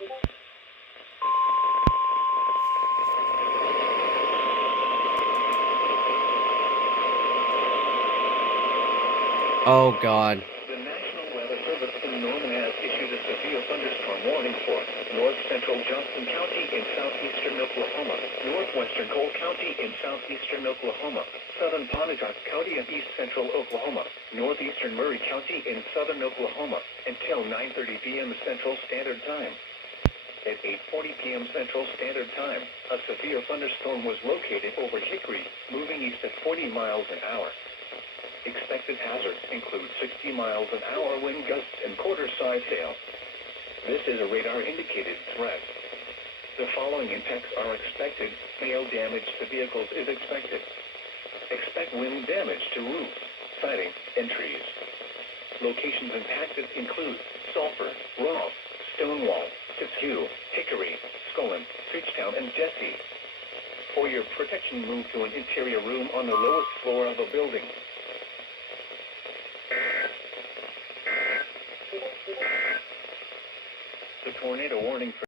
Oh, God. The National Weather Service in Norman has issued a severe thunderstorm warning for north-central Johnson County in southeastern Oklahoma, northwestern Cole County in southeastern Oklahoma, southern Pontotoc County in east-central Oklahoma, northeastern Murray County in southern Oklahoma, until 9:30 p.m. Central Standard Time. At 8:40 p.m. Central Standard Time, a severe thunderstorm was located over Hickory, moving east at 40 miles an hour. Expected hazards include 60 miles an hour wind gusts and quarter-size hail. This is a radar-indicated threat. The following impacts are expected. Hail damage to vehicles is expected. Expect wind damage to roofs, siding, and trees. Locations impacted include Sulphur, Rolfe, Stonewall, Siskiyou, Hickory, Scullin, Bridgetown, and Jesse. For your protection, move to an interior room on the lowest floor of a building. The tornado warning for